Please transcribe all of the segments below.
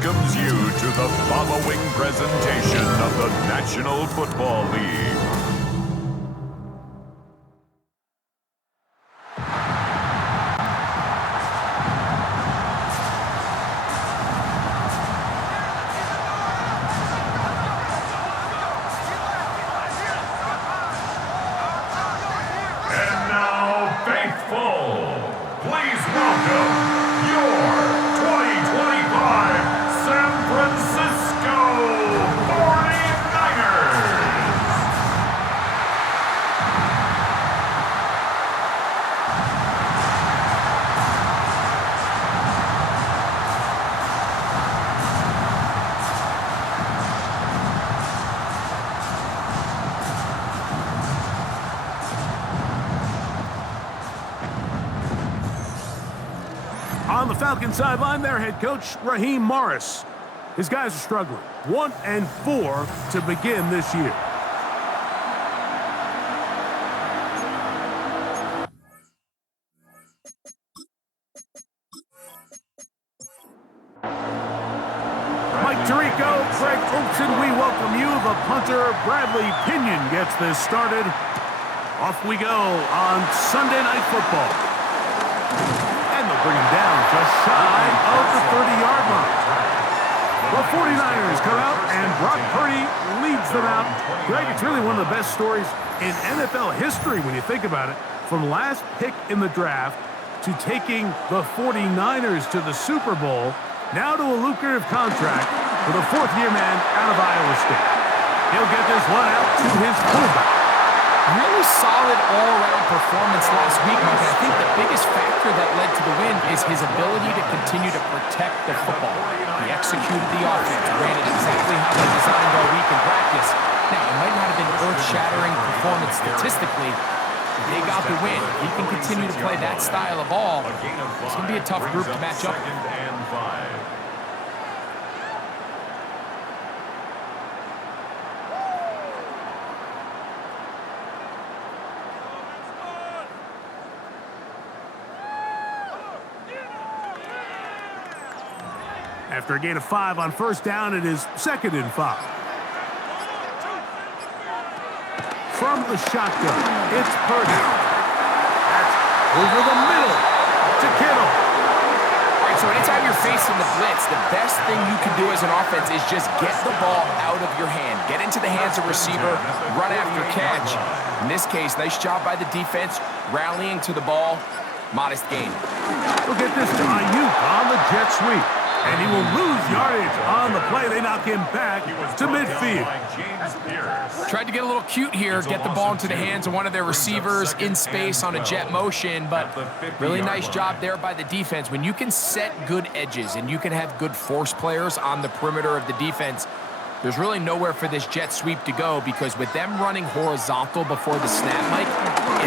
welcomes you to the following presentation of the National Football League. And now, faithful, please welcome your 2025 San Francisco 49ers! On the Falcons sideline, their head coach, Raheem Morris. His guys are struggling. 1-4 to begin this year. Mike Tirico, Greg Olson, we welcome you. The punter, Bradley Pinion, gets this started. Off we go on Sunday Night Football. And they'll bring him down just shy of the 30-yard line. The 49ers come out, and Brock Purdy leads them out. Greg, it's really one of the best stories in NFL history when you think about it. From last pick in the draft to taking the 49ers to the Super Bowl, now to a lucrative contract for the fourth-year man out of Iowa State. He'll get this one out to his fullback. Really solid all-around performance last week, Mike. I think the biggest factor that led to the win is his ability to continue to protect the football. He executed the offense, ran it exactly how they designed all week in practice. Now, it might not have been earth-shattering performance statistically, but they got the win. If he can continue to play that style of ball, it's going to be a tough group to match up with. After a gain of 5 on first down, it is 2nd and 5. From the shotgun, it's Purdy. That's over the middle to Kittle. All right, so anytime you're facing the blitz, the best thing you can do as an offense is just get the ball out of your hand. Get into the hands of receiver, run after catch. In this case, nice job by the defense, rallying to the ball. Modest gain. We'll get this to Ayuk on the jet sweep. And he will lose yardage on the play. They knock him back to midfield. Tried to get a little cute here, get the ball into the hands of one of their receivers in space on a jet motion, but really nice job there by the defense. When you can set good edges and you can have good force players on the perimeter of the defense, there's really nowhere for this jet sweep to go, because with them running horizontal before the snap, Mike,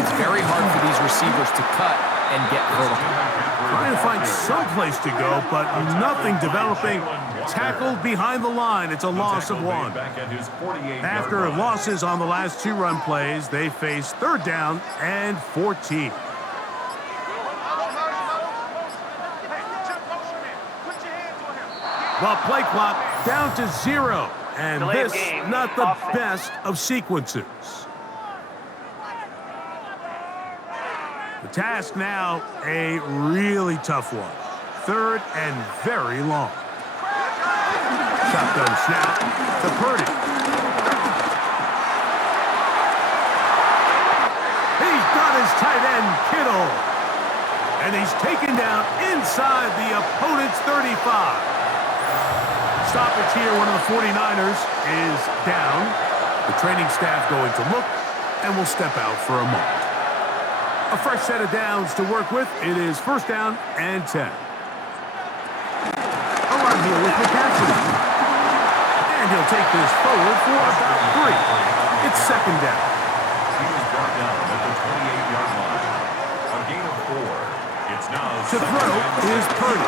it's very hard for these receivers to cut and get vertical. Trying to find some place to go, but nothing developing. Tackled behind the line. It's a loss of 1. After losses on the last 2 run plays, they face 3rd down and 14. Well, play clock down to 0. And this, not the best of sequences. The task now, a really tough one. 3rd and very long. Shotgun snap to Purdy. He's got his tight end, Kittle. And he's taken down inside the opponent's 35. Stoppage here, one of the 49ers is down. The training staff going to look, and will step out for a moment. A fresh set of downs to work with. It is 1st down and 10. Around here with McCaffrey. And he'll take this forward for about 3. It's 2nd down. He was brought down at the 28-yard line. A gain of 4. It's now to throw is Purdy.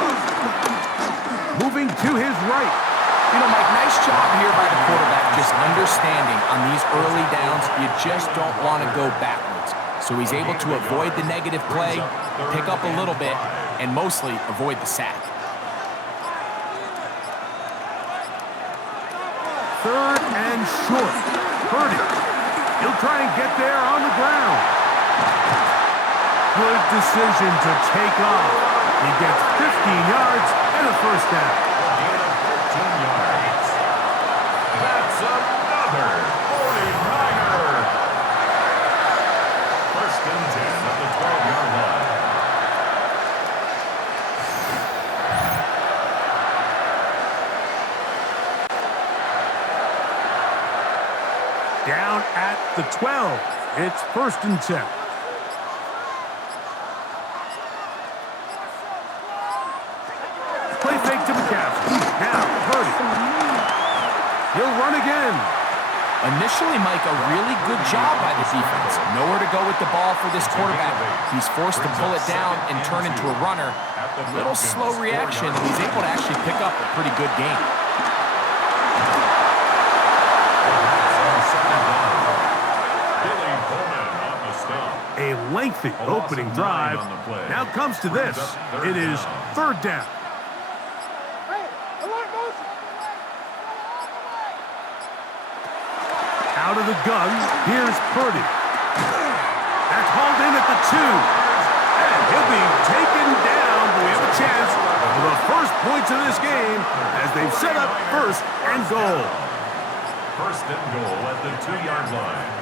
Moving to his right. You know, Mike, nice job here by the quarterback, just understanding on these early downs, you just don't want to go backwards. So he's able to avoid the negative play, pick up a little bit, and mostly avoid the sack. third and short. Purdy. He'll try and get there on the ground. Good decision to take off. He gets 15 yards and a first down. Gain of 15 yards. That's another 49er. First and 10 at the 12-yard line. Down at the 12. It's first and 10. Play fake to McCaffrey. Now, Purdy. He'll run again. Initially, Mike, a really good job by the defense. Nowhere to go with the ball for this quarterback. He's forced to pull it down and turn into a runner. Little slow reaction, and he's able to actually pick up a pretty good game. A lengthy opening drive. Now comes to this. It is third down. Out of the gun, here's Purdy. That's hauled in at the 2. And he'll be taken down. We have a chance for the first points of this game as they've set up first and goal. First and goal at the 2-yard line.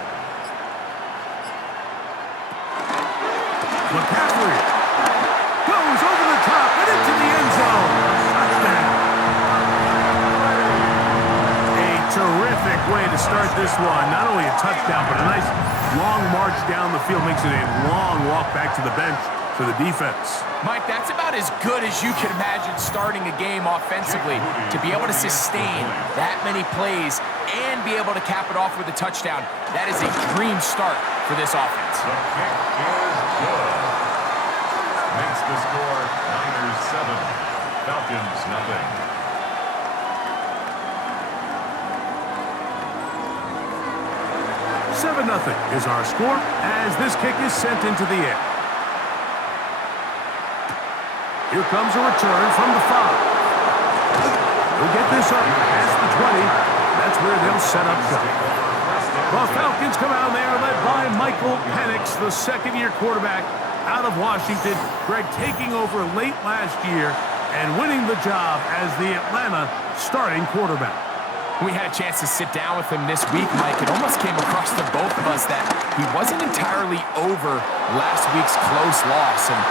McCaffrey goes over the top and into the end zone. Touchdown. A terrific way to start this one. Not only a touchdown, but a nice long march down the field. Makes it a long walk back to the bench for the defense. Mike, that's about as good as you can imagine starting a game offensively. To be able to sustain that many plays and be able to cap it off with a touchdown, that is a dream start for this offense. The kick is good. Makes the score Niners 7, Falcons nothing. Nothing is our score as this kick is sent into the air. Here comes a return from the 5. They'll get this up past the 20. That's where they'll set up shop. The Falcons come out there led by Michael Penix, the second-year quarterback out of Washington. Greg taking over late last year and winning the job as the Atlanta starting quarterback. We had a chance to sit down with him this week, Mike. It almost came across to both of us that he wasn't entirely over last week's close loss. And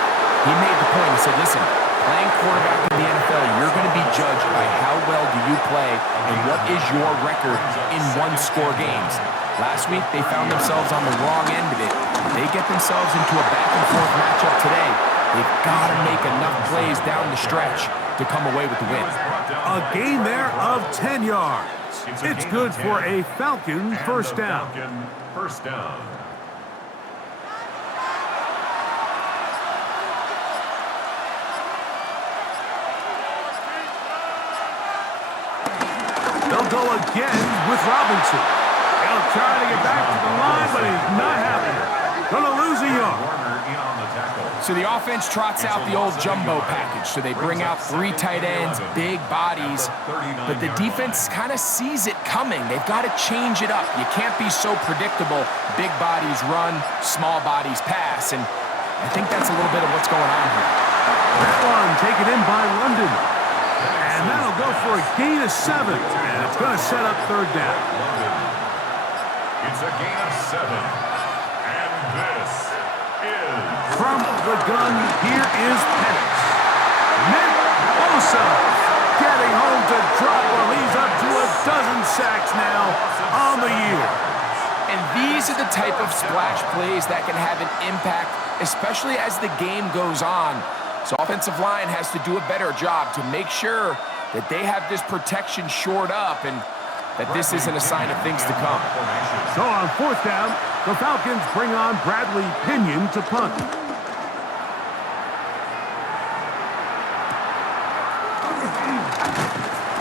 he made the point. He said, listen, playing quarterback in the NFL, you're going to be judged by how well do you play and what is your record in one-score games. Last week, they found themselves on the wrong end of it. They get themselves into a back-and-forth matchup today. They've got to make enough plays down the stretch to come away with the win. A gain there of 10 yards. It's good for a Falcon first down. First down. They'll go again with Robinson. He'll try to get back to the line, but he's not happy. Gonna lose a yard. So the offense trots out the old jumbo package. So they bring out 3 tight ends, big bodies, but the defense kind of sees it coming. They've got to change it up. You can't be so predictable. Big bodies run, small bodies pass, and I think that's a little bit of what's going on here. That one taken in by London. And that'll go for a gain of 7, and it's going to set up third down. It's a gain of 7, and this is... From the gun, here is Penix. Nick Bosa getting home to drop one. He's up to a dozen sacks now on the year. And these are the type of splash plays that can have an impact, especially as the game goes on. So offensive line has to do a better job to make sure that they have this protection shored up and that this isn't a sign of things to come. So on fourth down, the Falcons bring on Bradley Pinion to punt.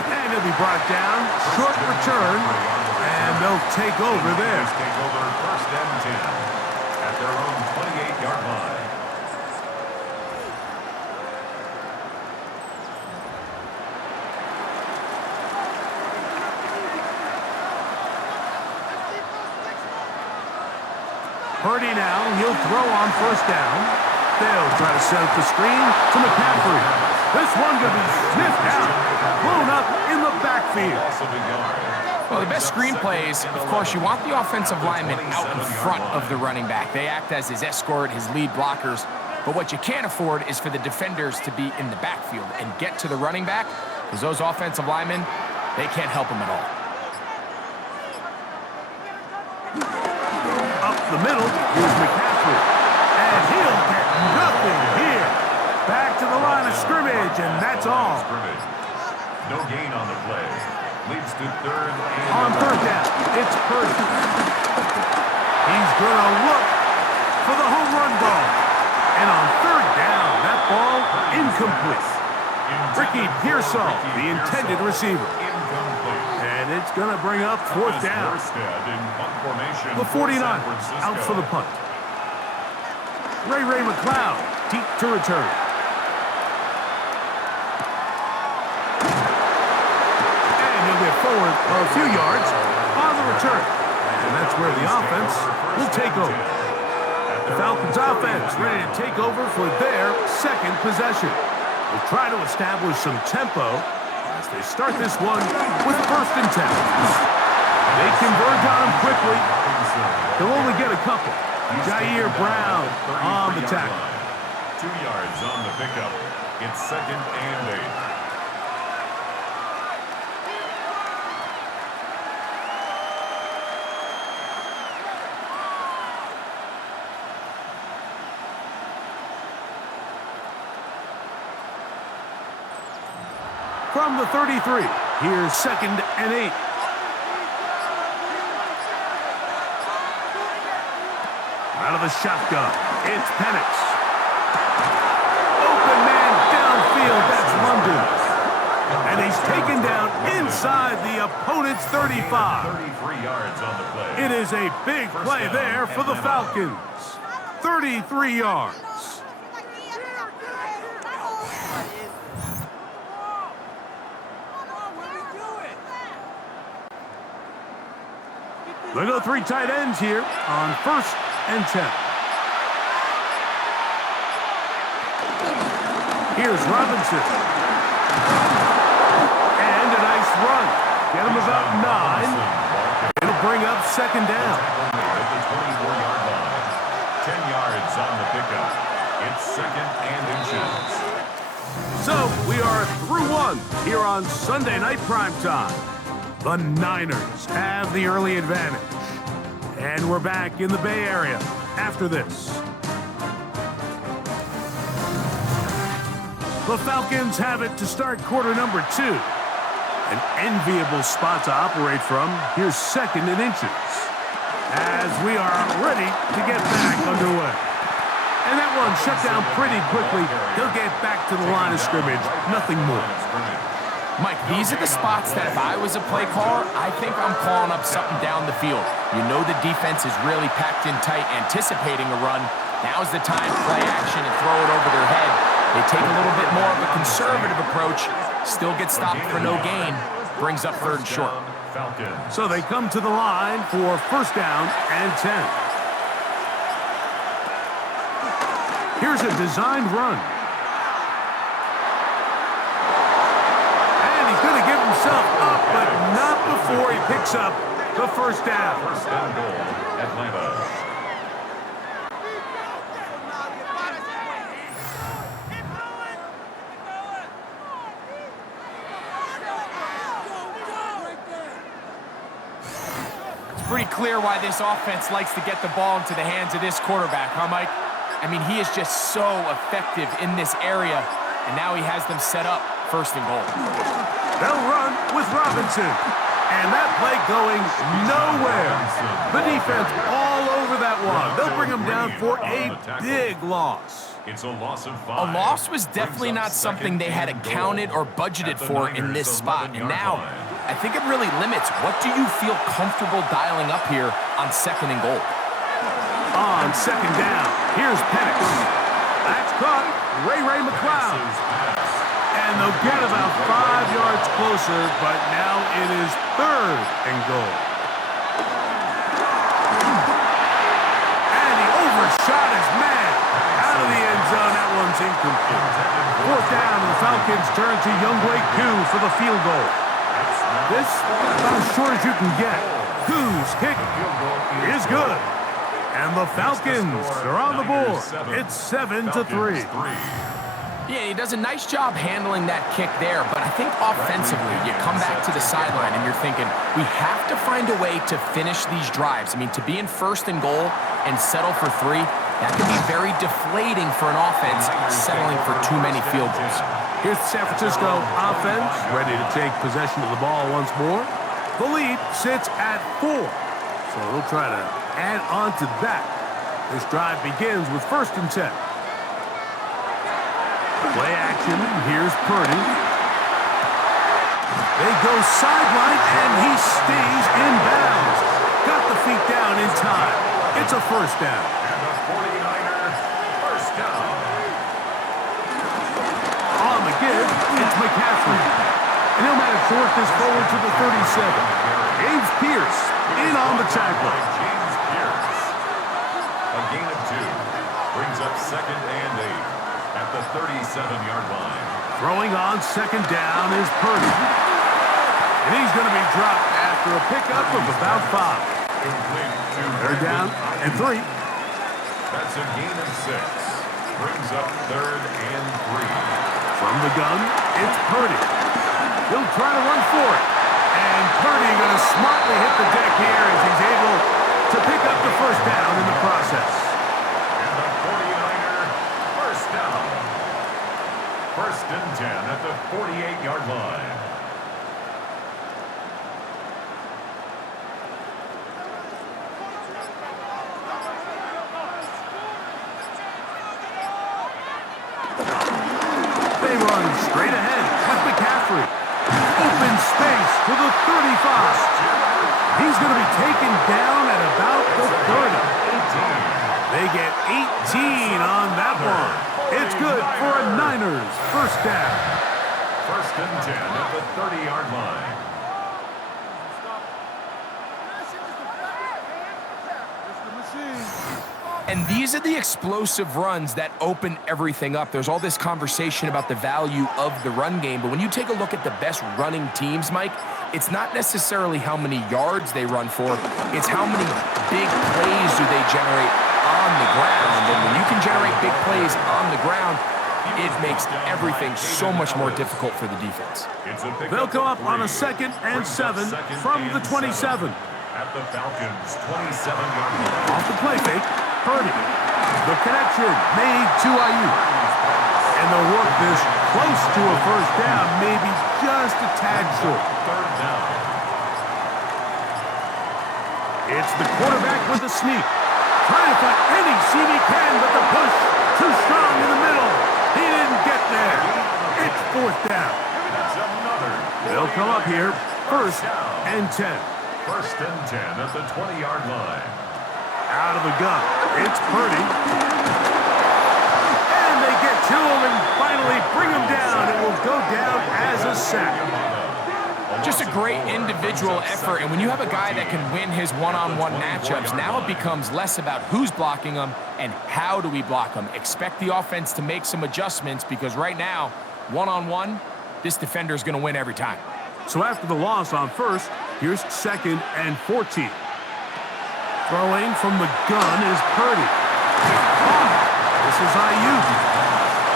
And he'll be brought down, short return, and they'll take over there. Take over first and 10 at their own 28-yard line. Purdy now, he'll throw on first down. They'll try to set up the screen to McCaffrey. This one going to be sniffed out, blown up in the backfield. Well, the best screen plays, of course, you want the offensive lineman out in front of the running back. They act as his escort, his lead blockers. But what you can't afford is for the defenders to be in the backfield and get to the running back, because those offensive linemen, they can't help him at all. Up the middle, here's McCaffrey. And he'll get nothing here. Back to the line of scrimmage, and that's all. No gain on the play. Leads to third and on third down, it's Purdy. He's going to look for the home run ball. And on third down, that ball incomplete. Ricky Pearsall, the intended receiver. And it's going to bring up fourth down. The 49 out for the punt. Ray McLeod deep to return. And he'll get forward a few yards on the return. And that's where the offense will take over. The Falcons offense ready to take over for their second possession. They'll try to establish some tempo as they start this one with first and 10. They converge on him quickly. They'll only get a couple. Jair Brown on the tackle. 2 yards on the pickup. It's second and 8. From the 33, here's second and 8. Out of the shotgun, it's Penix. Open man downfield, that's London. And he's taken down inside the opponent's 35. 33 yards on the play. It is a big play there for the Falcons. 33 yards. They go 3 tight ends here on first and 10. Here's Robinson. And a nice run. Get him about 9. It'll bring up second down. At the 24-yard line. 10 yards on the pickup. It's second and inches. So we are through one here on Sunday Night Primetime. The Niners have the early advantage. And we're back in the Bay Area after this. The Falcons have it to start quarter number 2. An enviable spot to operate from. Here's second and inches. As we are ready to get back underway. And that one shut down pretty quickly. He'll get back to the line of scrimmage. Nothing more. Mike, these are the spots that if I was a play caller, I think I'm calling up something down the field. You know the defense is really packed in tight, anticipating a run. Now's the time, play action and throw it over their head. They take a little bit more of a conservative approach, still get stopped for no gain, brings up third and short. So they come to the line for first down and 10. Here's a designed run. Himself up, but not before he picks up the first down. First down goal, Atlanta. It's pretty clear why this offense likes to get the ball into the hands of this quarterback, huh, Mike? I mean, he is just so effective in this area, and now he has them set up first and goal. They'll run with Robinson. And that play going nowhere. The defense all over that one. They'll bring him down for a big loss. It's a loss of 5. A loss was definitely not something they had accounted or budgeted for in this spot. And now, I think it really limits. What do you feel comfortable dialing up here on second and goal? On second down, here's Penix. That's caught. Ray McLeod. And they'll get about 5 yards closer, but now it is third and goal. And he intercepted. Fourth down, and the Falcons turn to Younghoe Koo for the field goal. This about as short as you can get. Koo's kick is good. And the Falcons are on the board. It's 7-3. Yeah, he does a nice job handling that kick there, but I think offensively, you come back to the sideline and you're thinking, we have to find a way to finish these drives. I mean, to be in first and goal and settle for 3, that can be very deflating for an offense settling for too many field goals. Here's the San Francisco offense, ready to take possession of the ball once more. The lead sits at 4, so they'll try to add on to that. This drive begins with 1st and 10. Play action, here's Purdy. They go sideline, and he stays in bounds. Got the feet down in time. It's a 1st down. And the 49er first down. On the give, it's McCaffrey. And he'll manage to work this forward to the 37. James Pierce in on the tackle. James Pierce. A gain of 2. Brings up 2nd and 8 at the 37-yard line. Throwing on 2nd down is Purdy. And he's going to be dropped after a pickup of about 5. Complete to 3rd down and 3. That's a gain of 6. Brings up 3rd and 3. From the gun, it's Purdy. He'll try to run for it. And Purdy going to smartly hit the deck here as he's able to pick up the 1st down in the process. And the 49er first down. 1st and 10 at the 48-yard line. They run straight ahead with McCaffrey. Open space to the 35. He's going to be taken down at about the 30. They get 18 on that one. It's good for a Niners 1st down. 1st and 10 at the 30-yard line. And these are the explosive runs that open everything up. There's all this conversation about the value of the run game, but when you take a look at the best running teams, Mike, it's not necessarily how many yards they run for, it's how many big plays do they generate on the ground. And when you can generate big plays on the ground, it makes everything so much more difficult for the defense. They'll come up on a 2nd and 7 from the 27. At the Falcons' 27-yard line. Off the play fake, Purdy. The connection made to Ayuk. And they'll work this close to a 1st down, maybe just a tad short. 3rd down. It's the quarterback with the sneak. Trying to find any seam he can, but the push too strong in the middle. He didn't get there. It's 4th down. That's another. They'll come up here, 1st and 10. 1st and 10 at the 20-yard line. Out of the gun, it's Purdy. And they get to him and finally bring him down. It will go down as a sack. Just a great individual effort, and when you have a guy that can win his one-on-one matchups, now it becomes less about who's blocking him and how do we block him. Expect the offense to make some adjustments because right now, one-on-one, this defender is going to win every time. So after the loss on 1st, here's 2nd and 14. Throwing from the gun is Purdy. This is Ayuk.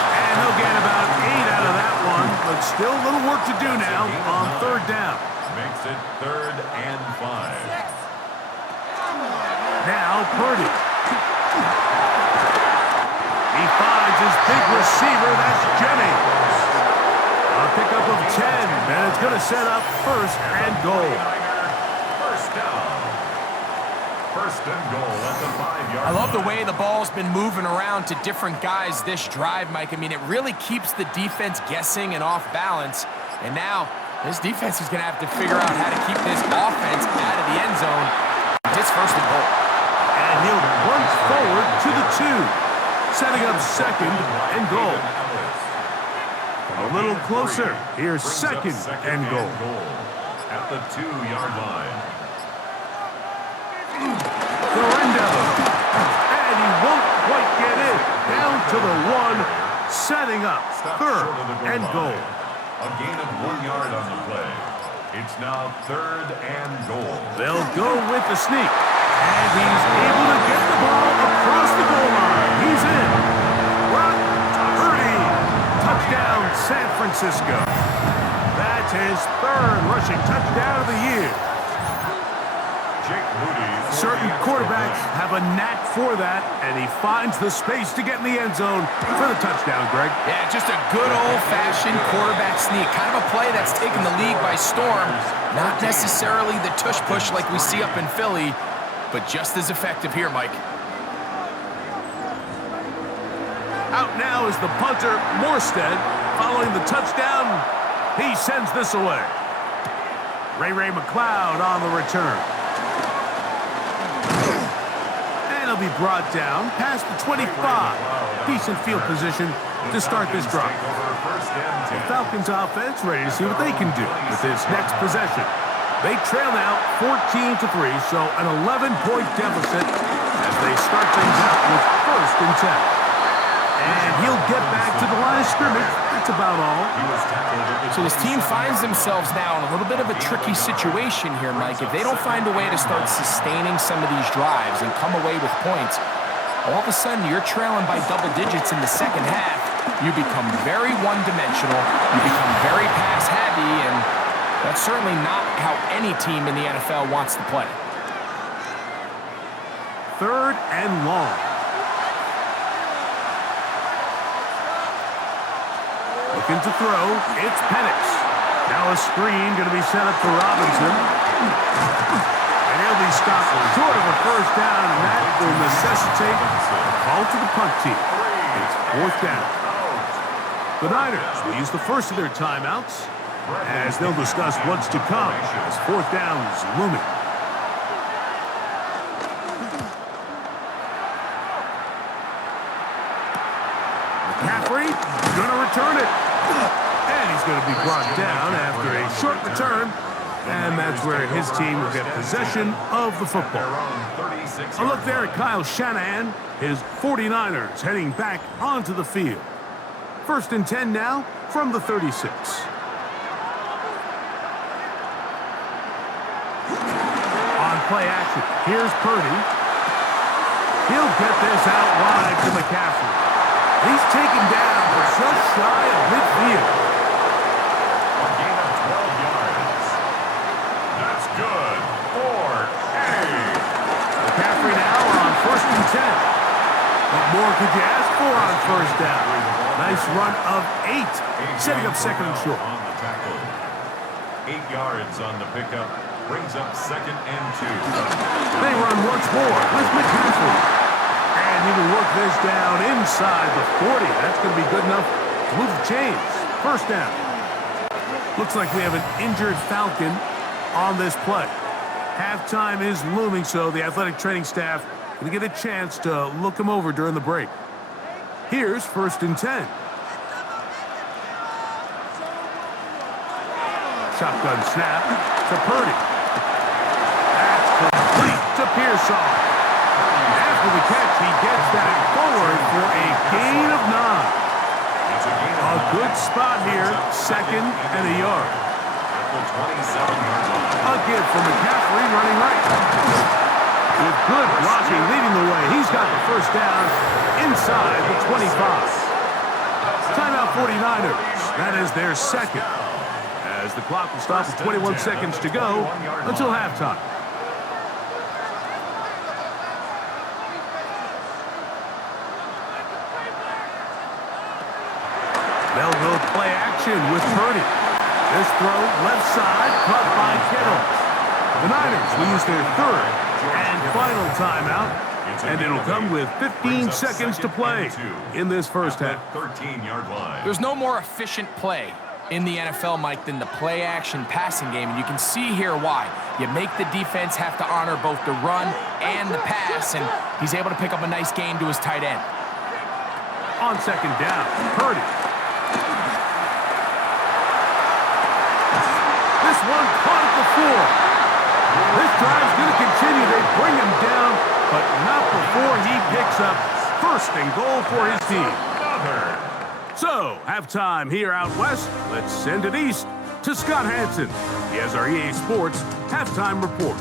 And they'll get about 8 out of that one, but still a little work to do now on 3rd down. Makes it 3rd and 5. Now Purdy. He finds his big receiver, that's Jennings. A pickup of 10, and it's going to set up 1st and goal. First down. 1st and goal at the 5-yard line. I love the way the ball's been moving around to different guys this drive, Mike. I mean, it really keeps the defense guessing and off balance. And now, this defense is going to have to figure out how to keep this offense out of the end zone. It's 1st and goal. And he'll punch forward to the 2, setting up 2nd and goal. A little closer. Here's 2nd and goal. At the 2-yard line. Thorendo. And he won't quite get it. Down to the 1. setting up Stop third short of the and goal goal. line. A gain of 1 yard on the play. It's now third and goal. They'll go with the sneak. And he's able to get the ball across the goal line. He's in. Brock Purdy. Touchdown, San Francisco. That's his third rushing touchdown of the year. Jake Moody. Certain quarterbacks have a knack for that, and he finds the space to get in the end zone for the touchdown, Greg. Yeah, just a good old-fashioned quarterback sneak. Kind of a play that's taken the league by storm. Not necessarily the tush-push like we see up in Philly, but just as effective here, Mike. Out now is the punter, Morstead. Following the touchdown, he sends this away. Ray McLeod on the return. And he'll be brought down past the 25. Decent field position to start this drive. The Falcons offense ready to see what they can do with this next possession. They trail now 14-3, so an 11-point deficit as they start things out with first and 10. And he'll get back to the line of scrimmage. That's about all. So this team finds themselves now in a little bit of a tricky situation here, Mike. If they don't find a way to start sustaining some of these drives and come away with points, all of a sudden you're trailing by double digits in the second half. You become very one-dimensional. You become very pass-heavy, and that's certainly not how any team in the NFL wants to play. Third and long. Looking to throw, it's Penix. Now a screen going to be set up for Robinson. And he'll be stopped short of a first down, and that will necessitate a call to the punt team. It's fourth down. The Niners will use the first of their timeouts as they'll discuss what's to come as fourth down is looming. McCaffrey going to return it. And he's going to be brought down after a short return. And that's where his team will get possession of the football. A look there at Kyle Shanahan. His 49ers heading back onto the field. First and 10 now from the 36. On play action, here's Purdy. He'll get this out wide to McCaffrey. He's taken down just shy of midfield. A gain of 12 yards. That's good for Eddie. McCaffrey now on first and 10. What more could you ask for on first down? Nice run of 8, setting up second and short. On the tackle. 8 yards on the pickup. Brings up second and 2. They run once more with McCaffrey. And he will work this down inside the 40. That's going to be good enough to move the chains. First down. Looks like we have an injured Falcon on this play. Halftime is looming, so the athletic training staff going to get a chance to look him over during the break. Here's first and 10. Shotgun snap to Purdy. That's complete to Pearsall. After the catch, he gets that forward for a gain of 9. A good spot here, second and a yard. A give from McCaffrey running right. With good blocking leading the way, he's got the first down inside the 25. Timeout 49ers. That is their second. As the clock will stop with 21 seconds to go until halftime. They'll go play action with Purdy. This throw left side caught by Kittle. The Niners will use their third and final timeout, and it'll come with 15 seconds to play in this first half. 13-yard line. There's no more efficient play in the NFL, Mike, than the play-action passing game, and you can see here why. You make the defense have to honor both the run and the pass, and he's able to pick up a nice gain to his tight end. On second down, Purdy. This one caught at the 4. This drive's going to continue. They bring him down, but not before he picks up first and goal for his team. Another So, halftime here out west. Let's send it east to Scott Hansen. He has our EA Sports halftime report.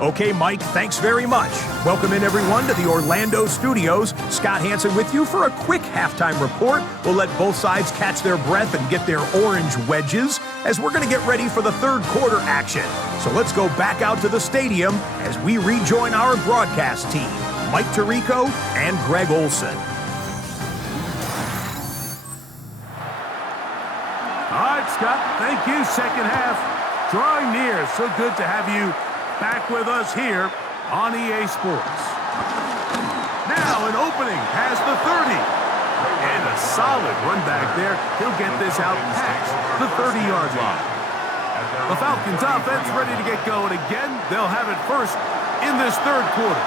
Okay, Mike, thanks very much. Welcome in, everyone, to the Orlando studios. Scott Hansen with you for a quick halftime report. We'll let both sides catch their breath and get their orange wedges as we're going to get ready for the third quarter action. So let's go back out to the stadium as we rejoin our broadcast team, Mike Tirico and Greg Olson. All right, Scott, thank you. Second half drawing near. So good to have you back with us here on EA Sports. Now an opening past the 30. And a solid run back there. He'll get this out past the 30-yard line. The Falcons offense ready to get going again. They'll have it first in this third quarter.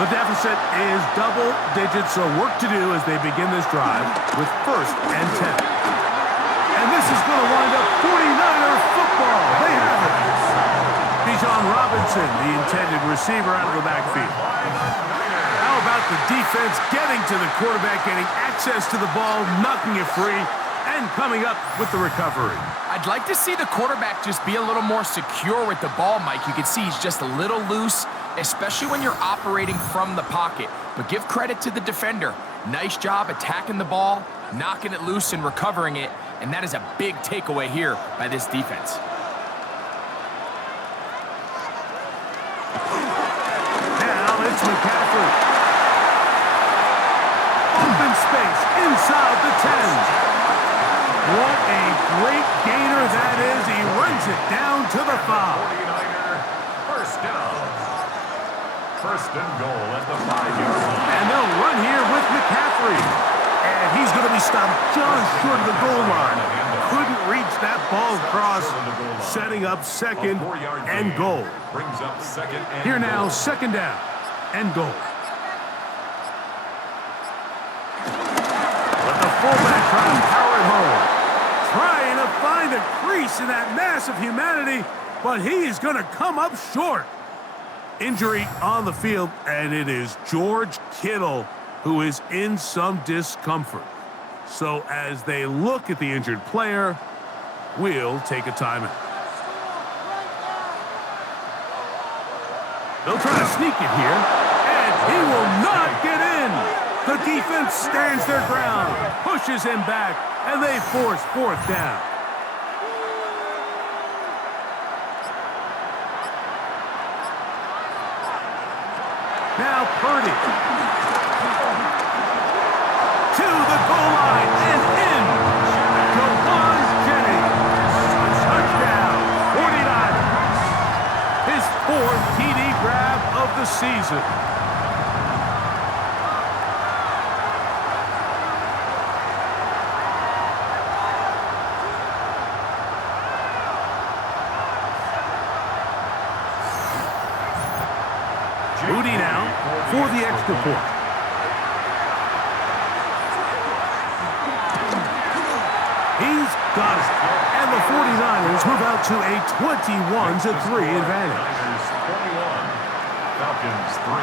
The deficit is double digits, so work to do as they begin this drive with 1st and 10. And this is going to wind up 49er football. They have it. Bijan Robinson, the intended receiver, out of the backfield. How about the defense getting to the quarterback, getting access to the ball, knocking it free, and coming up with the recovery? I'd like to see the quarterback just be a little more secure with the ball, Mike. You can see he's just a little loose, especially when you're operating from the pocket. But give credit to the defender. Nice job attacking the ball, knocking it loose and recovering it, and that is a big takeaway here by this defense. Now it's McCaffrey. Open space inside the 10. What a great gainer that is. He runs it down to the 5. 49er, first down. First and goal at the 5-yard line. And they'll run here with McCaffrey. And he's going to be stopped just short of the goal line. Couldn't reach that ball across, setting up second and goal. Brings up second and Here now, goal. second down and goal. But the fullback trying to power it home. Trying to find a crease in that mass of humanity, but he is going to come up short. Injury on the field, and it is George Kittle who is in some discomfort. So as they look at the injured player, we'll take a timeout. They'll try to sneak it here, and he will not get in. The defense stands their ground, pushes him back, and they force 4th down. Now Purdy. To the goal line and in. Jawan Jennings. Touchdown. 49ers. His 4th TD grab of the season. Moody now for the extra point. He's got it. And the 49ers move out to a 21-3 advantage. 21, Falcons 3.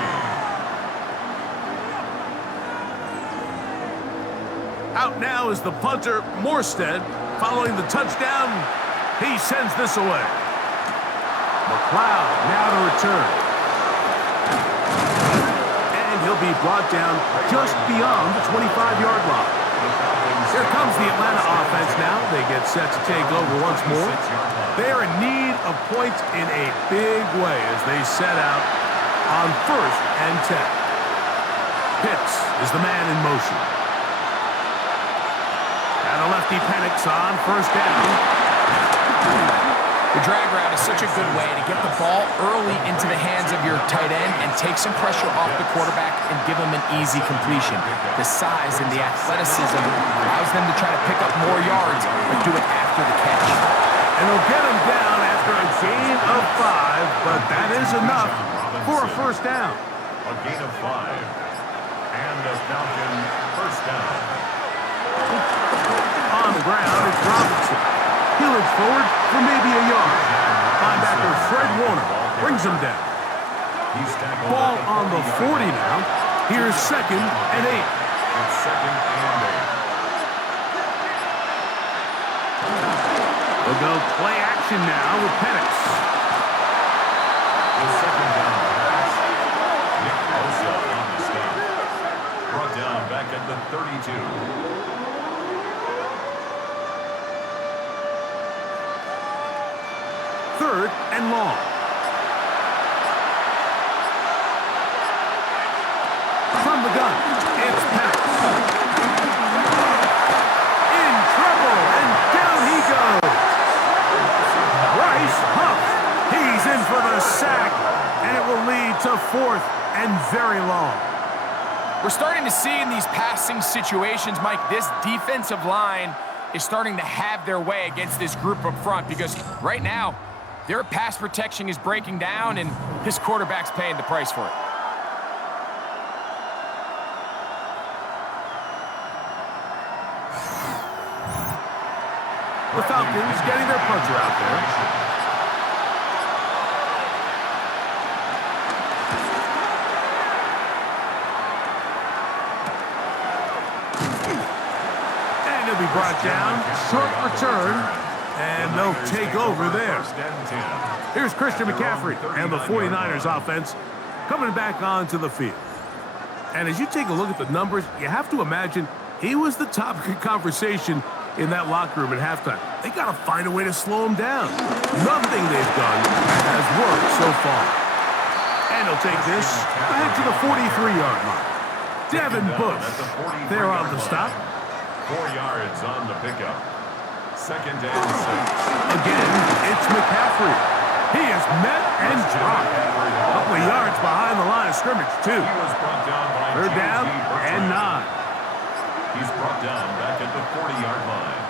Out now is the punter, Morstead. Following the touchdown, he sends this away. McLeod now to return. And he'll be brought down just beyond the 25-yard line. Here comes the Atlanta offense now. They get set to take over once more. They are in need of points in a big way as they set out on 1st and 10. Pitts is the man in motion. And a lefty Penix on 1st down. The drag route is such a good way to get the ball early into the hands of your tight end and take some pressure off the quarterback and give him an easy completion. The size and the athleticism allows them to try to pick up more yards, but do it after the catch. And they'll get him down after a gain of 5, but that is enough for a 1st down. A gain of 5. And a Falcon first down. On the ground, it's Robinson. He looks forward for maybe a yard. Linebacker Fred Warner brings him down. Ball on the 40 now. Here's 2nd and 8. It's 2nd and 8. We'll go play action now with Penix. The second down pass. Nick Bosa on the stop. Brought down back at the 32. Third and long. From the gun, it's Penix. In trouble, and down he goes. Bryce Huff. He's in for the sack, and it will lead to fourth and very long. We're starting to see in these passing situations, Mike, this defensive line is starting to have their way against this group up front because right now, their pass protection is breaking down, and this quarterback's paying the price for it. The Falcons getting their punter out there. And he'll be brought down. Short return. And they'll take over there. Here's Christian McCaffrey and the 49ers offense coming back onto the field. And as you take a look at the numbers, you have to imagine he was the topic of conversation in that locker room at halftime. They got to find a way to slow him down. Nothing they've done has worked so far. And he'll take this ahead to the 43-yard line. Devin Bush there on the stop. 4 yards on the pickup. Second and 6. Again, it's McCaffrey. He is met and dropped. A couple of yards behind the line of scrimmage, too. He was brought down by Third down and 9. He's brought down back at the 40-yard line.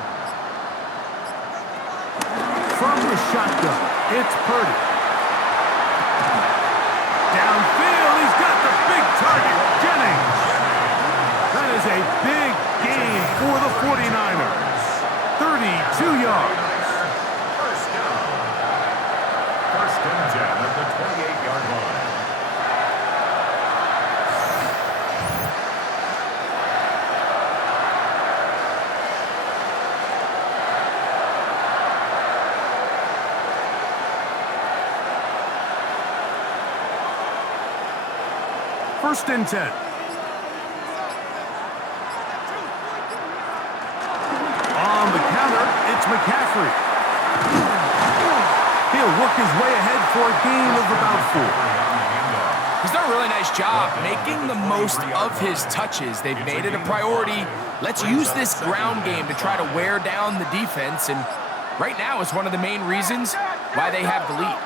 From the shotgun, it's Purdy. Downfield, he's got the big target, Jennings. That is a big gain for the 49ers. 32 yards. First down. First and 10 at the 28-yard line. First and 10. On the counter, it's McCaffrey. He'll work his way ahead for a gain of about 4. He's done a really nice job making the most of his touches. They've made it a priority. Let's use this ground game to try to wear down the defense, and right now it's one of the main reasons why they have the lead.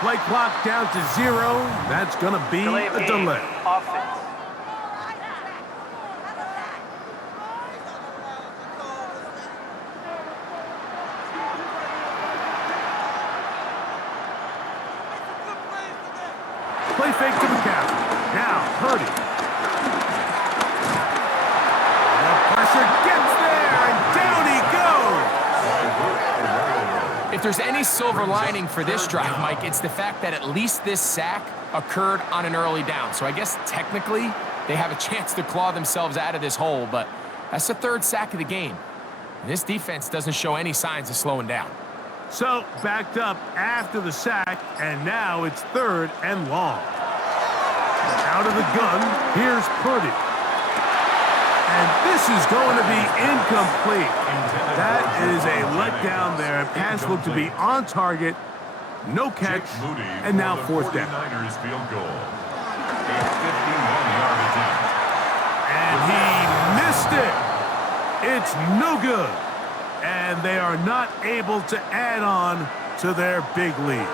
Play clock down to 0. That's going to be a delay. Offense. Play fake to McCaffrey. Now, Purdy. The pressure gets there, and down he goes. If there's any silver lining for this drive, Mike, it's the fact that at least this sack occurred on an early down. So I guess technically they have a chance to claw themselves out of this hole, but that's the third sack of the game. And this defense doesn't show any signs of slowing down. So, backed up after the sack, and now it's third and long. Out of the gun, here's Purdy. And this is going to be incomplete. That is a letdown there. Pass looked to be on target. No catch. And now fourth down. 49ers field goal. A 51-yard attempt. And he missed it. It's no good. And they are not able to add on to their big lead.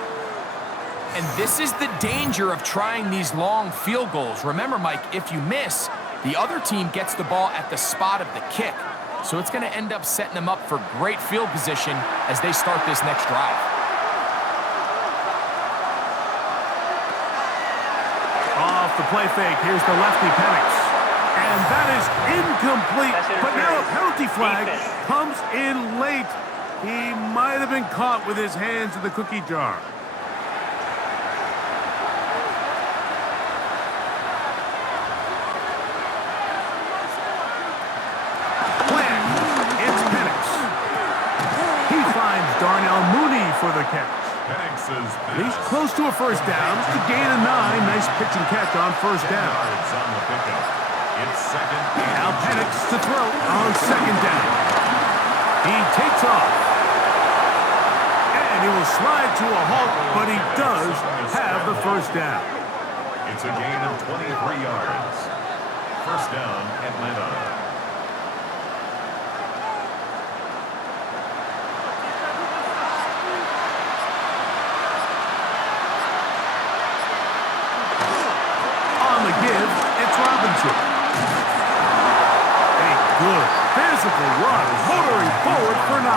And this is the danger of trying these long field goals. Remember, Mike, if you miss, the other team gets the ball at the spot of the kick. So it's going to end up setting them up for great field position as they start this next drive. Off the play fake, here's the lefty Penix. And that is incomplete. But now a penalty flag comes in late. He might have been caught with his hands in the cookie jar. It's Penix. for the catch. Penix's He's pass. close to a first down. It's a gain of 9. Nice pitch and catch on first 10 down. yards on the pickup. It's second Now and Penix to throw on second down. He takes off. And he will slide to a halt, but he does have the first down. it's a gain of 23 yards. First down, Atlanta. Give, it's Robinson. A good physical run, motoring forward for 9.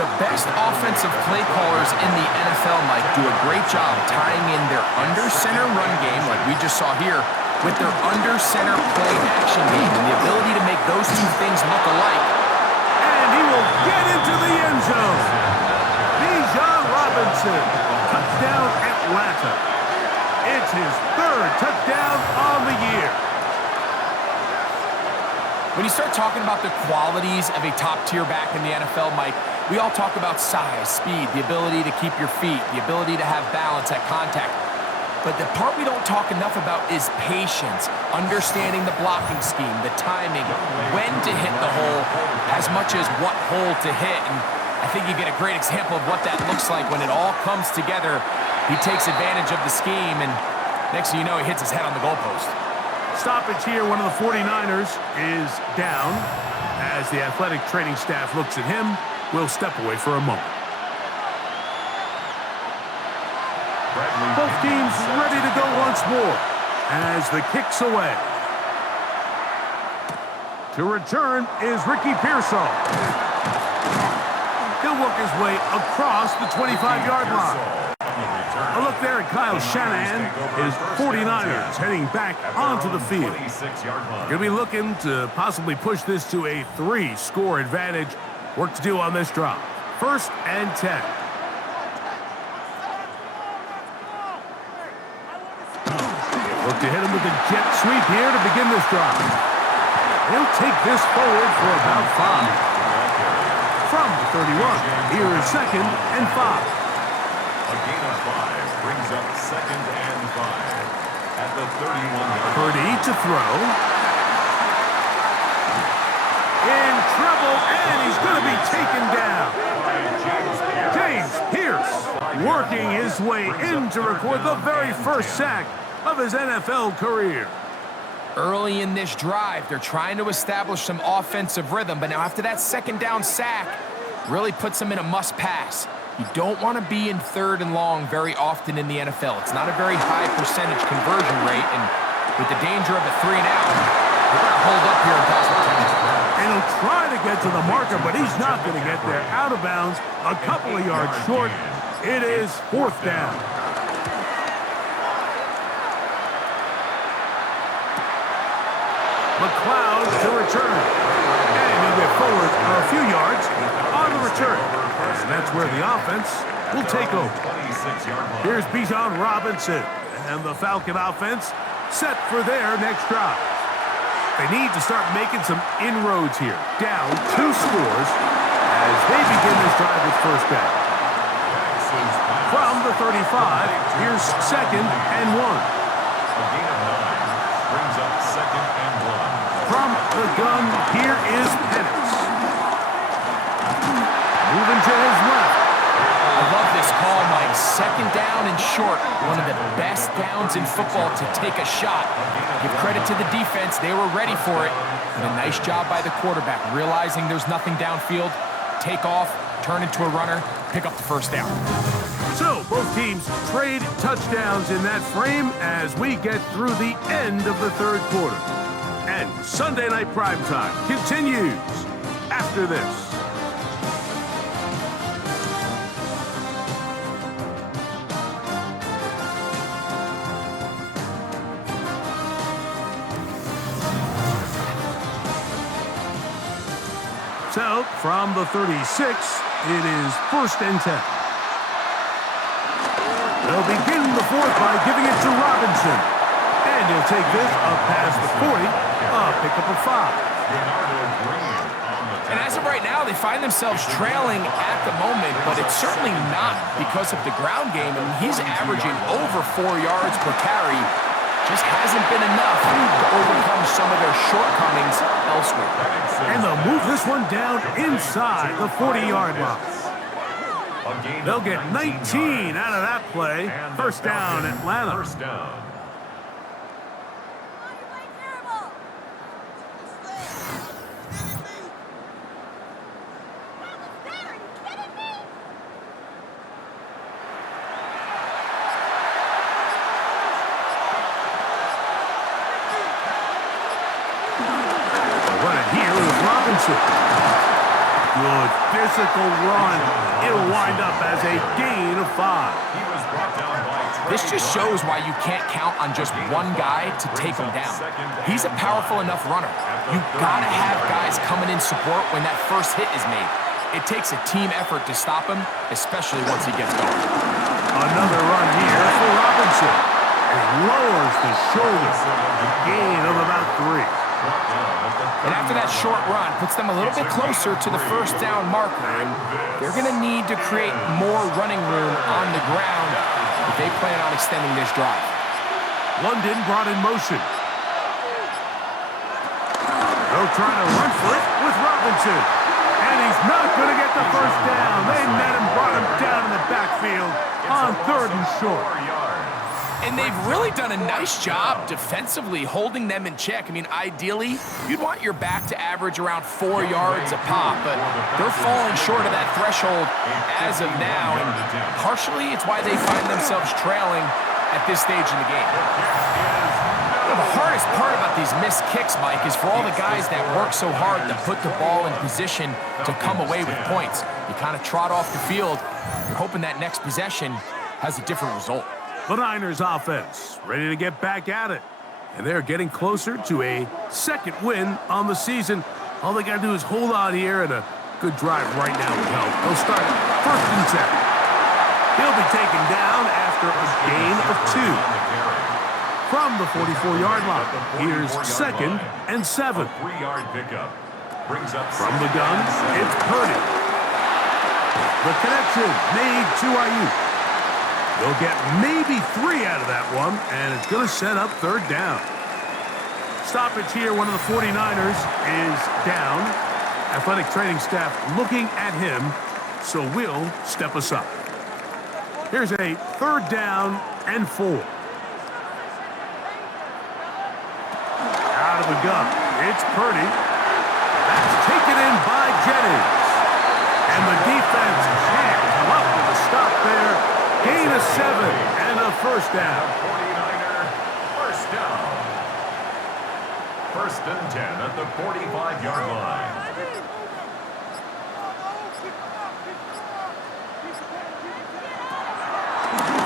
The best offensive play callers in the NFL, Mike, do a great job tying in their under-center run game, like we just saw here, with their under-center play action game, and the ability to make those two things look alike. And he will get into the end zone. Bijan Robinson, touchdown Atlanta. It's his third touchdown on the year. When you start talking about the qualities of a top-tier back in the NFL, Mike, we all talk about size, speed, the ability to keep your feet, the ability to have balance at contact. But the part we don't talk enough about is patience, understanding the blocking scheme, the timing, when to hit the hole, as much as what hole to hit. And I think you get a great example of what that looks like when it all comes together. He takes advantage of the scheme, and next thing you know, he hits his head on the goalpost. Stoppage here. One of the 49ers is down. As the athletic training staff looks at him, we'll step away for a moment. Both teams ready to go once more as the kick's away. To return is Ricky Pearsall. He'll work his way across the 25-yard line. A look there at Kyle Shanahan, his 49ers heading back onto the field. Going to be looking to possibly push this to a 3-score advantage. Work to do on this drive. First and 10. Look to hit him with a jet sweep here to begin this drive. He'll take this forward for about 5. From the 31, here is second and 5. A gain of 5 brings up second and 5 at the 31-yard line. Purdy to throw. In trouble, and he's going to be taken down. James Pierce working his way in to record the very first sack of his NFL career. Early in this drive, they're trying to establish some offensive rhythm, but now after that second down sack, really puts them in a must-pass. You don't want to be in third and long very often in the NFL. It's not a very high percentage conversion rate, and with the danger of a 3 and out, they're going to hold up here in pass protection. And he'll try to get to the marker, but he's not going to get there. Out of bounds, a couple of yards short. It is fourth down. McLeod to return. And he'll get forward a few yards on the return. And that's where the offense will take over. Here's Bijan Robinson and the Falcon offense set for their next drive. They need to start making some inroads here. Down 2 scores as they begin this drive with first down. From the 35, here's second and 1. A gain of 9 brings up second and 1. From the gun, here is Penix. Moving to his left. I love this call, Mike. Second down and short. One of the best downs in football to take a shot. Give credit to the defense. They were ready for it. And a nice job by the quarterback, realizing there's nothing downfield. Take off, turn into a runner, pick up the first down. So, both teams trade touchdowns in that frame as we get through the end of the third quarter. And Sunday Night Primetime continues after this. So, from the 36, it is first and 10. They'll begin the fourth by giving it to Robinson. And he'll take this up past the 40, a pickup of 5. And as of right now, they find themselves trailing at the moment, but it's certainly not because of the ground game. I mean, he's averaging over 4 yards per carry. Just hasn't been enough to overcome some of their shortcomings elsewhere. And they'll move this one down inside the 40-yard line. They'll get 19 out of that play. First down, Atlanta. First down. Good physical run. It'll wind up as a gain of 5. This just shows why you can't count on just one guy to take him down. He's a powerful enough runner. You gotta have guys coming in support when that first hit is made. It takes a team effort to stop him, especially once he gets going. Another run here for Robinson. And he lowers the shoulder. A gain of about 3. And after that short run, puts them a little bit closer to the first down marker, and they're going to need to create more running room on the ground if they plan on extending this drive. London brought in motion. They'll try to run for it with Robinson. And he's not going to get the first down. They met him, brought him down in the backfield on 3rd and short. And they've really done a nice job defensively holding them in check. I mean, ideally, you'd want your back to average around 4 yards a pop, but they're falling short of that threshold as of now, and partially it's why they find themselves trailing at this stage in the game. The hardest part about these missed kicks, Mike, is for all the guys that work so hard to put the ball in position to come away with points. You kind of trot off the field, you're hoping that next possession has a different result. The Niners offense ready to get back at it. And they're getting closer to a second win on the season. All they got to do is hold on here, and a good drive right now will help. They'll start at 1st and 10. He'll be taken down after a gain of 2. From the 44-yard line, here's 2nd and 7. 3-yard pickup. Brings up from the gun, it's Purdy. The connection made to Ayuk. They'll get maybe 3 out of that one, and it's going to set up 3rd down. Stoppage here, one of the 49ers is down. Athletic training staff looking at him, so we'll step aside. Here's a 3rd down and 4. Out of the gun, it's Purdy. That's taken in by Jennings. And the defense can't come up with a stop there. Gain of 7 and a first down. 49er, first down. 1st and 10 at the 45-yard line.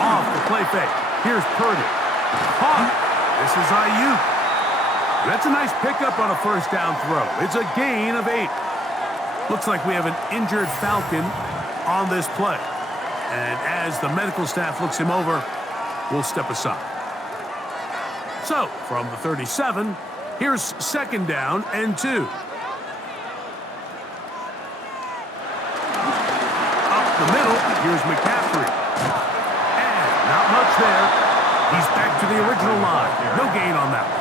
Off the play fake. Here's Purdy. Caught. This is Ayuk. That's a nice pickup on a first down throw. It's a gain of 8. Looks like we have an injured Falcon on this play. And as the medical staff looks him over, we'll step aside. So, from the 37, here's 2nd down and 2. Up the middle, here's McCaffrey. And not much there. He's back to the original line. No gain on that one.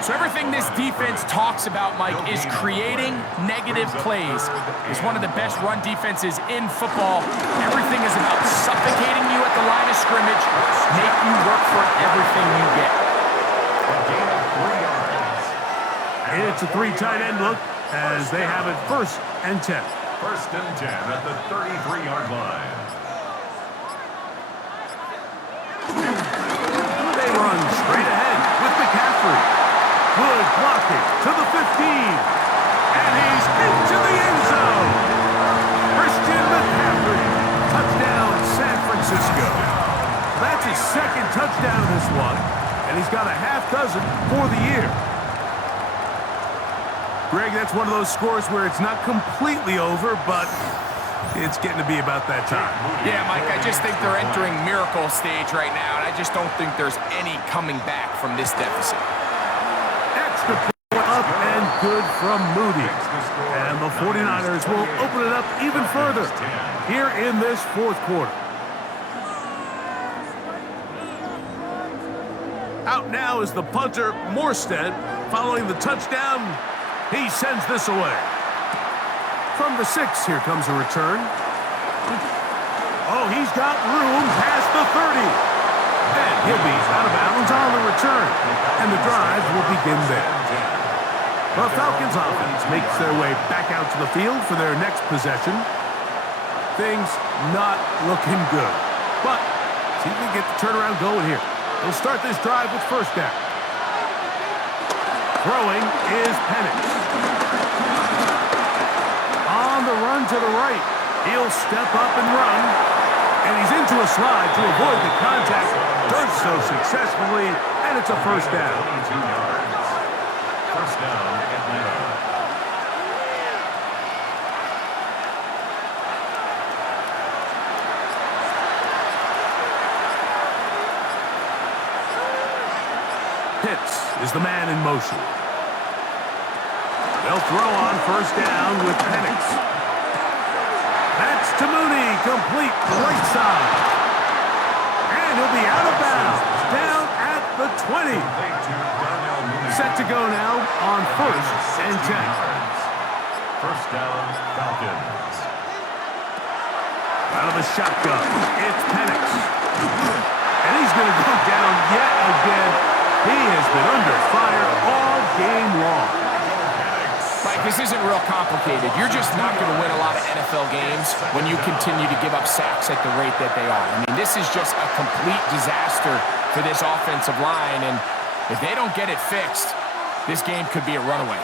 So everything this defense talks about, Mike, is creating negative plays. It's one of the best run defenses in football. Everything is about suffocating you at the line of scrimmage, make you work for everything you get. It's a 3 tight end look as they have it 1st and 10. 1st and 10 at the 33-yard line. They run straight ahead with McCaffrey. Good blocking to the 15. And he's into the end zone. Christian McCaffrey. Touchdown, San Francisco. That's his 2nd touchdown of this one. And he's got a half dozen for the year. Greg, that's one of those scores where it's not completely over, but it's getting to be about that time. Yeah, Mike, I just think they're entering miracle stage right now, and I just don't think there's any coming back from this deficit. Extra point up and good from Moody. And the 49ers will open it up even further here in this fourth quarter. Out now is the punter, Morstead. Following the touchdown, he sends this away. From the 6, here comes a return. Oh, he's got room past the 30. And he'll be out of bounds on the return. And the drive will begin there. The Falcons offense makes their way back out to the field for their next possession. Things not looking good. But see if we can get the turnaround going here. They'll start this drive with first down. Throwing is Penix. On the run to the right. He'll step up and run. And he's into a slide to avoid the contact. Does so successfully, and it's a first down. 22 yards. First down, Atlanta. Pitts is the man in motion. They'll throw on first down with Penix. That's to Mooney, complete right side. And he'll be out of bounds, down at the 20. Set to go now on first and 10. First down, Falcons. Out of the shotgun, it's Penix. And he's going to go down yet again. He has been under fire all game long. Mike, this isn't real complicated. You're just not going to win a lot of NFL games when you continue to give up sacks at the rate that they are. I mean, this is just a complete disaster for this offensive line, and if they don't get it fixed, this game could be a runaway.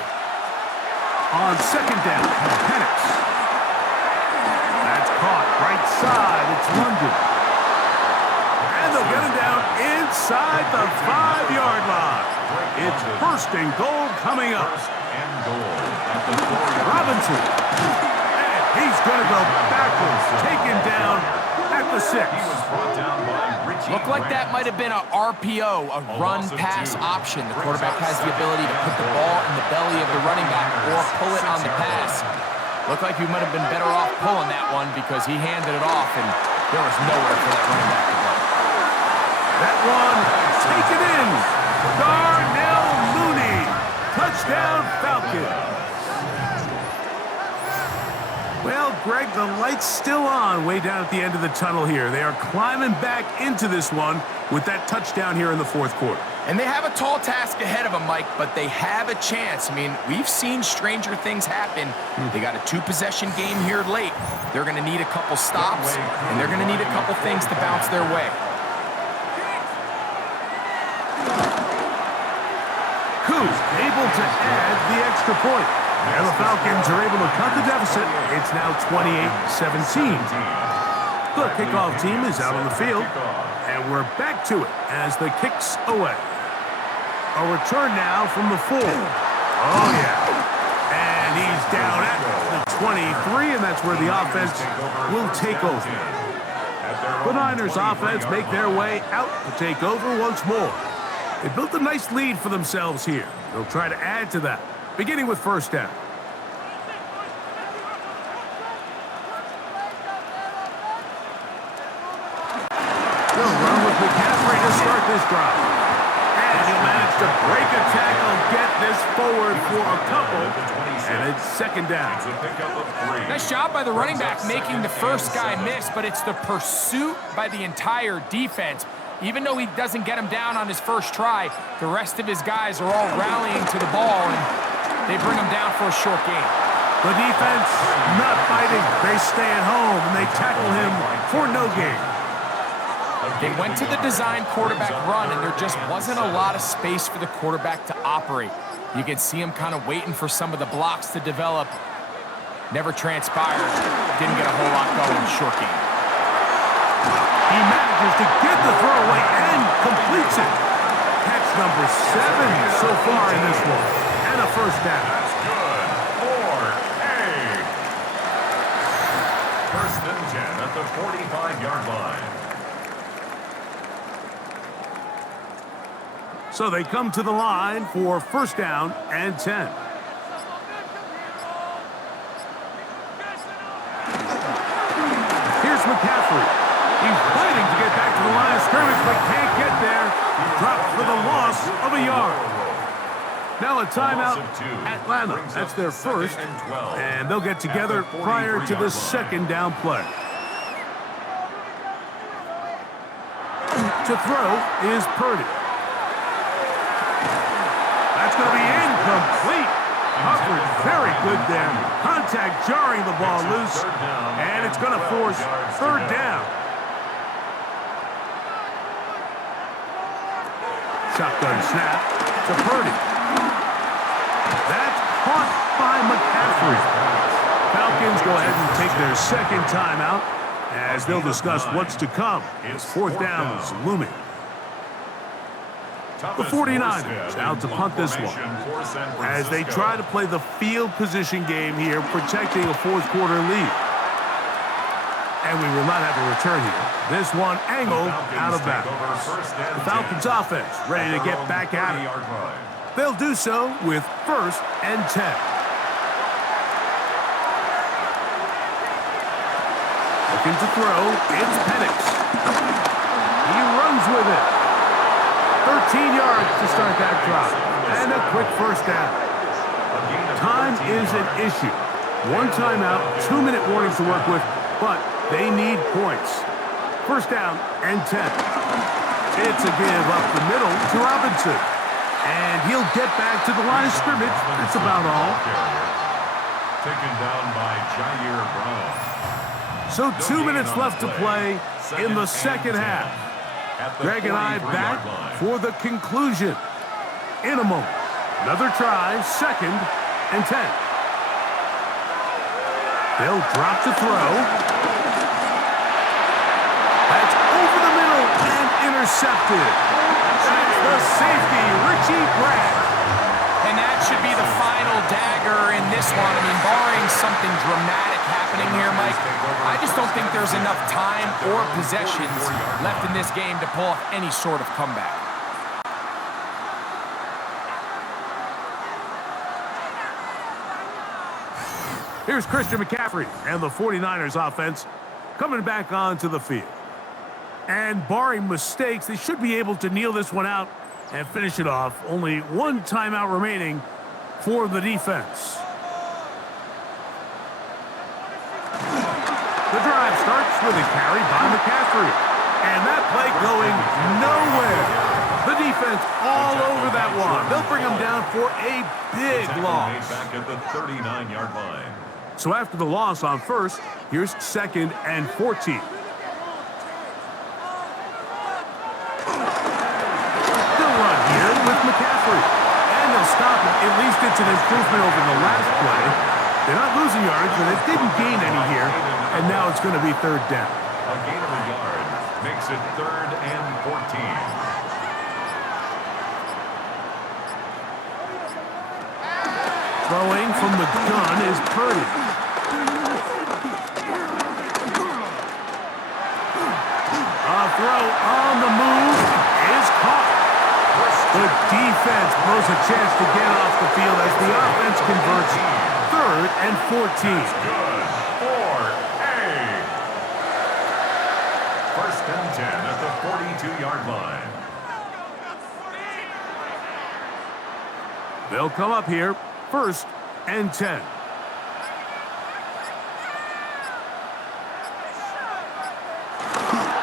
On second down, Penix. That's caught right side. It's London. And they'll get him down inside the 5-yard line. It's first and goal coming up. Robinson. And he's going to go backwards, taken down at the 6. Looked like that might have been a RPO, a run-pass option. The quarterback has the ability to put the ball in the belly of the running back or pull it on the pass. Looked like he might have been better off pulling that one because he handed it off, and there was nowhere for that running back to go. That one taken in. Darnell Mooney. Touchdown, Falcons. Well, Greg, the light's still on way down at the end of the tunnel here. They are climbing back into this one with that touchdown here in the fourth quarter. And they have a tall task ahead of them, Mike, but they have a chance. I mean, we've seen stranger things happen. They got a 2-possession game here late. They're going to need a couple stops, and they're going to need a couple things to bounce their way. Who's able to add the extra point? And the Falcons are able to cut the deficit. It's now 28-17. The kickoff team is out on the field, and we're back to it as the kick's away. A return now from the 4. Oh, yeah. And he's down at the 23, and that's where the offense will take over. The Niners offense make their way out to take over once more. They built a nice lead for themselves here. They'll try to add to that, beginning with first down. They'll run with McCaffrey to start this drive. And he'll manage to break a tackle, get this forward for a couple, and it's second down. Nice job by the running back making the first guy miss, but it's the pursuit by the entire defense. Even though he doesn't get him down on his first try, the rest of his guys are all rallying to the ball, and they bring him down for a short game. The defense not fighting. They stay at home, and they tackle him for no gain. They went to the design quarterback run, and there just wasn't a lot of space for the quarterback to operate. You can see him kind of waiting for some of the blocks to develop. Never transpired. Didn't get a whole lot going in short game. He manages to get the throw away and completes it. Catch number 7 so far in this one. And a first down. That's good. 4-8. First and 10 at the 45-yard line. So they come to the line for first down and 10. Now a timeout, loss of 2 Atlanta. brings That's up their 2nd first, and 12 and they'll get together at the prior to the 43-yard second down play. To throw is Purdy. That's going to be incomplete. Covered very good there. Contact jarring the ball loose, and it's going to force third down. Shotgun snap to Purdy. That's caught by McCaffrey. Falcons go ahead and take their second timeout as they'll discuss what's to come. Fourth down is looming. The 49ers out to punt this one as they try to play the field position game here, protecting a fourth-quarter lead. And we will not have a return here. This one angled out of bounds. The Falcons offense ready to get back at it. They'll do so with 1st and 10. Looking to throw, it's Penix. He runs with it. 13 yards to start that drive. And a quick first down. Time is an issue. 1 timeout, 2-minute warning to work with, but they need points. First down and 10. It's a give up the middle to Robinson. And he'll get back to the line of scrimmage. That's about all. Taken down by Jair Brown. So 2 minutes left to play in the second half. Greg and I back for the conclusion in a moment. Another try, 2nd and 10. They'll drop to throw. That's over the middle and intercepted. That's the safety, Richie Grant. And that should be the final dagger in this one. I mean, barring something dramatic happening here, Mike, I just don't think there's enough time or possessions left in this game to pull off any sort of comeback. Here's Christian McCaffrey and the 49ers offense coming back onto the field. And barring mistakes, they should be able to kneel this one out and finish it off. Only 1 timeout remaining for the defense. The drive starts with a carry by McCaffrey. And that play going nowhere. The defense all over that one. They'll bring him down for a big loss. Back at the 39-yard line. So after the loss on 1st, here's 2nd and 14. McCaffrey, and they'll stop it. At least it's an improvement over the last play. They're not losing yards, but they didn't gain any here, and now it's going to be 3rd down. A gain of a yard makes it 3rd and 14. Throwing from the gun is Purdy. A throw on the move is caught. The defense blows a chance to get off the field as the offense converts 3rd and 14. That's good for A. 1st and 10 at the 42-yard line. They'll come up here, 1st and 10.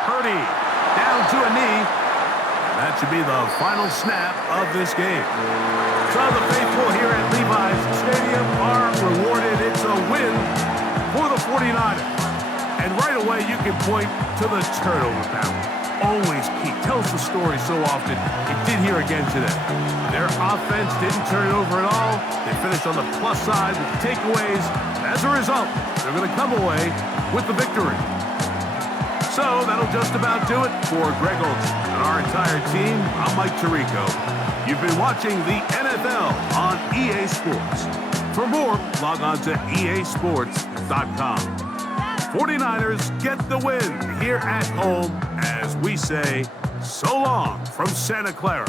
Purdy down to a knee. That should be the final snap of this game. So the faithful here at Levi's Stadium are rewarded. It's a win for the 49ers. And right away, you can point to the turnover battle. Always key. Tells the story so often. It did here again today. Their offense didn't turn it over at all. They finished on the plus side with takeaways. As a result, they're going to come away with the victory. So that'll just about do it for Greg Olsen and our entire team. I'm Mike Tirico. You've been watching the NFL on EA Sports. For more, log on to easports.com. 49ers get the win here at home as we say so long from Santa Clara.